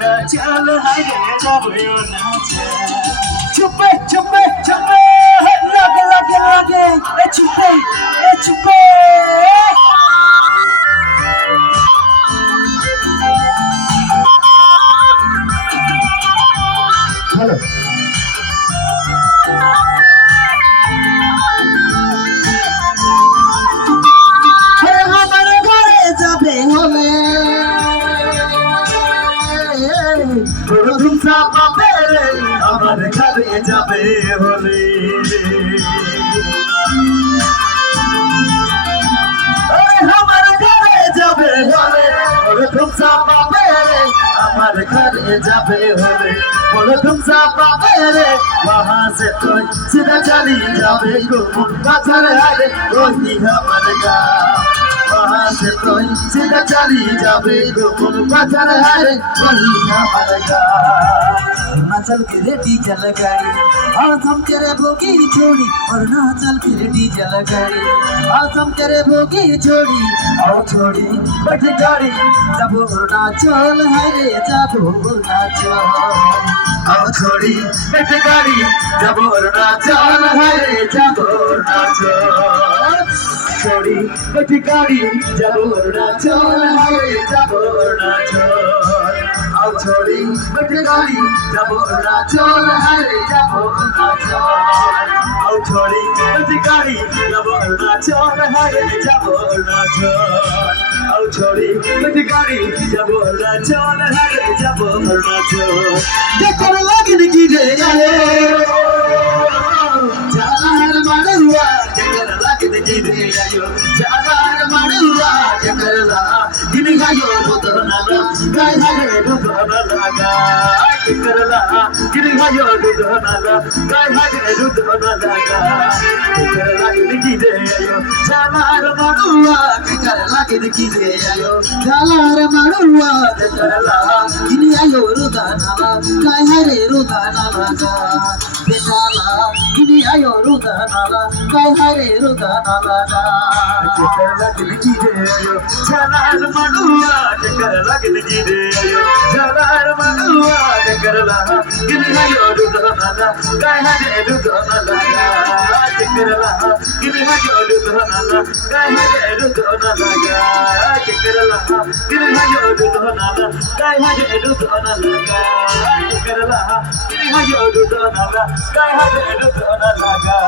না চল হারে যাবে না চুপে চুপে চুপে লাগে লাগে লাগে চুপে চুপে হ্যালো আমার ঘরে যাবে হলে প্রথম চাপাবে আমার ঘরে যাবে হলে আমার ঘরে যাবে হলে প্রথম চাপাবে আমার ঘরে যাবে হলে প্রথম চাপাবে রে वहाँ से तो सीधा चली जावे गोकुल बाजार हारे वही हमारे गाँव वहाँ से तो सीधा चली जावे गोकुल बाजार हारे वही हमारे गाँव अरुणाचल की रे डीजल गाड़ी आज हम तेरे बोगी छोड़ी अरुणाचल की रे डीजल गाड़ी आज हम तेरे बोगी छोड़ी और छोड़ी बैठ गाड़ी जब अरुणाचल हारे जब अरुणाचल आओ छोड़ी बैठ गाड़ी जब अरुणाचल हारे जब अरुणाचल छोड़ी बैठ गाड़ी जब अरुणाचल हारे जब अरुणाचल आओ छोड़ी बैठ गाड़ी जब अरुणाचल हारे जब अरुणाचल आओ छोड़ी बैठ गाड़ी जब अरुणाचल हारे जब अरुणाचल आओ छोड़ी बैठ गाड़ी जब अरुणाचल हारे जब अरुणाचल देखो लगन की रे आए जालार मारुआ देखो लगन की रे आयो जालार मारुआ देखला दिन गायो तो नाला गाय हारे तो नाला देखला दिन गायो तो नाला गाय हारे तो नाला देखला लगन की रे आयो जालार मारुआ देखला लगन की रे आयो जालार मारुआ देखला दिन गायो तो नाला गाय हारे रुदा नाला बेचाला गिनी आयो रुदा नाला गाय हारे रुदा नाला देखला गिनी रे आयो जालार मनुआ देखला गिनी रे आयो जालार मनुआ देखला गिनी आयो रुदा नाला गाय हारे रुदा नाला देखला गिनी आयो रुदा नाला गाय हारे रुदा नाला देखला गिनी आयो रुदा नाला गाय हारे रुदा नाला Kerala, ini hanya duduk nala, kaya hanya duduk nala.